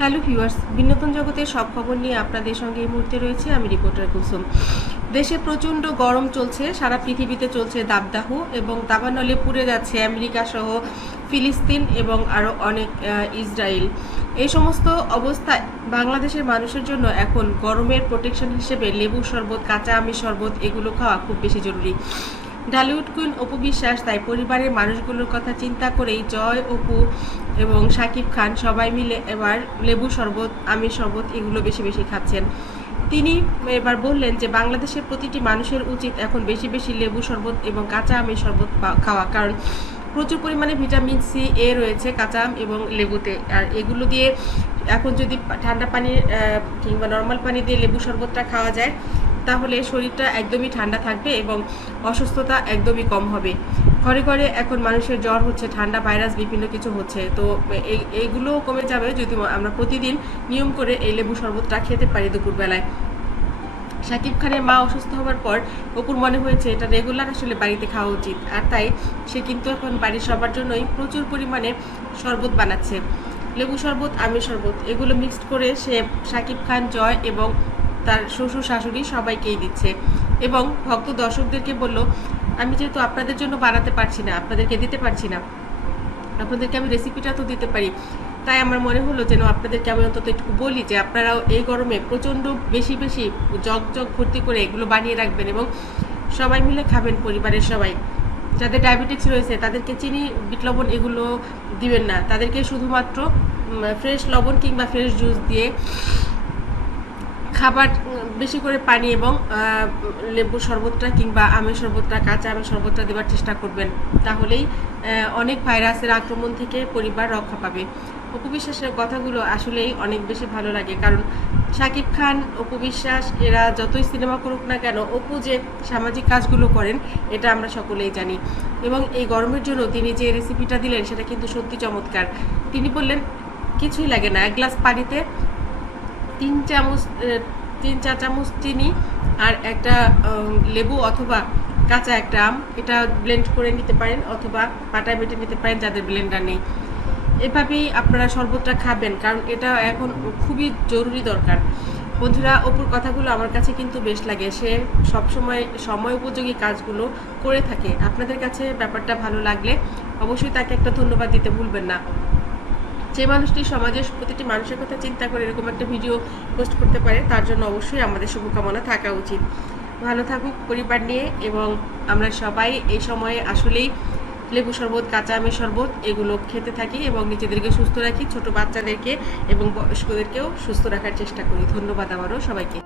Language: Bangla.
হ্যালো ভিউয়ার্স, বিনোদন জগতের সব খবর নিয়ে আপনাদের সঙ্গে এই মুহূর্তে রয়েছে আমি রিপোর্টার কুসুম। দেশে প্রচণ্ড গরম চলছে, সারা পৃথিবীতে চলছে দাবদাহ এবং দাবানলে পুড়ে যাচ্ছে আমেরিকা সহ ফিলিস্তিন এবং আরও অনেক ইসরায়েল। এই সমস্ত অবস্থায় বাংলাদেশের মানুষের জন্য এখন গরমের প্রোটেকশন হিসেবে লেবু শরবত, কাঁচা আমের শরবত, এগুলো খাওয়া খুব বেশি জরুরি। ঢালিউড কুইন অপু বিশ্বাস তাই পরিবারের মানুষগুলোর কথা চিন্তা করেই জয়, অপু এবং শাকিব খান সবাই মিলে এবার লেবু শরবত আমের শরবত এগুলো বেশি বেশি খাচ্ছেন। তিনি এবার বললেন যে, বাংলাদেশের প্রতিটি মানুষের উচিত এখন বেশি বেশি লেবু শরবত এবং কাঁচা আমের শরবত খাওয়া। কারণ প্রচুর পরিমাণে ভিটামিন সি, এ রয়েছে কাঁচা আম এবং লেবুতে। আর এগুলো দিয়ে এখন যদি ঠান্ডা পানি কিংবা নর্মাল পানি দিয়ে লেবু শরবতটা খাওয়া যায় তাহলে শরীরটা একদমই ঠান্ডা থাকবে এবং অসুস্থতা একদমই কম হবে। ঘরে ঘরে এখন মানুষের জ্বর হচ্ছে, ঠান্ডা, ভাইরাস, বিভিন্ন কিছু হচ্ছে। তো এই, এইগুলো কমে যাবে যদি আমরা প্রতিদিন নিয়ম করে এই লেবু শরবতটা খেতে পারি দুপুরবেলায়। শাকিব খানের মা অসুস্থ হওয়ার পর অপুর মনে হয়েছে, এটা রেগুলার আসলে বাড়িতে খাওয়া উচিত। আর তাই সে কিন্তু এখন বাড়ির সবার জন্যই প্রচুর পরিমাণে শরবত বানাচ্ছে। লেবু শরবত, আমের শরবত, এগুলো মিক্সড করে সে শাকিব খান, জয় এবং তার শ্বশুর শাশুড়ি সবাইকেই দিচ্ছে। এবং ভক্ত দর্শকদেরকে বলল, আমি যেহেতু আপনাদের জন্য বানাতে পারছি না, আপনাদেরকে দিতে পারছি না, আপনাদেরকে আমি রেসিপিটা তো দিতে পারি। তাই আমার মনে হলো যেন আপনাদেরকে আমি অন্তত একটু বলি যে আপনারাও এই গরমে প্রচণ্ড বেশি বেশি জগ জগ ভর্তি করে এগুলো বানিয়ে রাখবেন এবং সবাই মিলে খাবেন পরিবারের সবাই। যাদের ডায়াবেটিক্স রয়েছে, তাদেরকে চিনি, বিট লবণ এগুলো দিবেন না। তাদেরকে শুধুমাত্র ফ্রেশ লবণ কিংবা ফ্রেশ জুস দিয়ে খাবার, বেশি করে পানি এবং লেবুর শরবতটা কিংবা আমের শরবতটা, কাঁচা আমের শরবতটা দেওয়ার চেষ্টা করবেন। তাহলেই অনেক ভাইরাসের আক্রমণ থেকে পরিবার রক্ষা পাবে। অপু বিশ্বাসের কথাগুলো আসলেই অনেক বেশি ভালো লাগে। কারণ শাকিব খান অপু বিশ্বাস এরা যতই সিনেমা করুক না কেন, অপু যে সামাজিক কাজগুলো করেন, এটা আমরা সকলেই জানি। এবং এই গরমের জন্য তিনি যে রেসিপিটা দিলেন, সেটা কিন্তু সত্যি চমৎকার। তিনি বললেন, কিছুই লাগে না। এক গ্লাস পানিতে তিন চামচ তিন চা চামচ চিনি আর একটা লেবু অথবা কাঁচা একটা আম। এটা ব্লেন্ড করে নিতে পারেন অথবা পাটায় বেটে নিতে পারেন যাদের ব্লেন্ডার নেই। এভাবেই আপনারা শরবতটা খাবেন, কারণ এটা এখন খুবই জরুরি দরকার। বন্ধুরা, অপুর কথাগুলো আমার কাছে কিন্তু বেশ লাগে। সে সবসময় সময় উপযোগী কাজগুলো করে থাকে। আপনাদের কাছে ব্যাপারটা ভালো লাগলে অবশ্যই তাকে একটা ধন্যবাদ দিতে ভুলবেন না। যে মানুষটি সমাজের প্রতিটি মানুষের কথা চিন্তা করে এরকম একটা ভিডিও পোস্ট করতে পারে, তার জন্য অবশ্যই আমাদের শুভকামনা থাকা উচিত। ভালো থাকুক পরিবার নিয়ে এবং আমরা সবাই এই সময়ে আসলেই লেবু শরবত, কাঁচা আমের শরবত এগুলো খেতে থাকি এবং নিজেদেরকে সুস্থ রাখি, ছোট বাচ্চাদেরকে এবং বয়স্কদেরকেও সুস্থ রাখার চেষ্টা করি। ধন্যবাদ আবারও সবাইকে।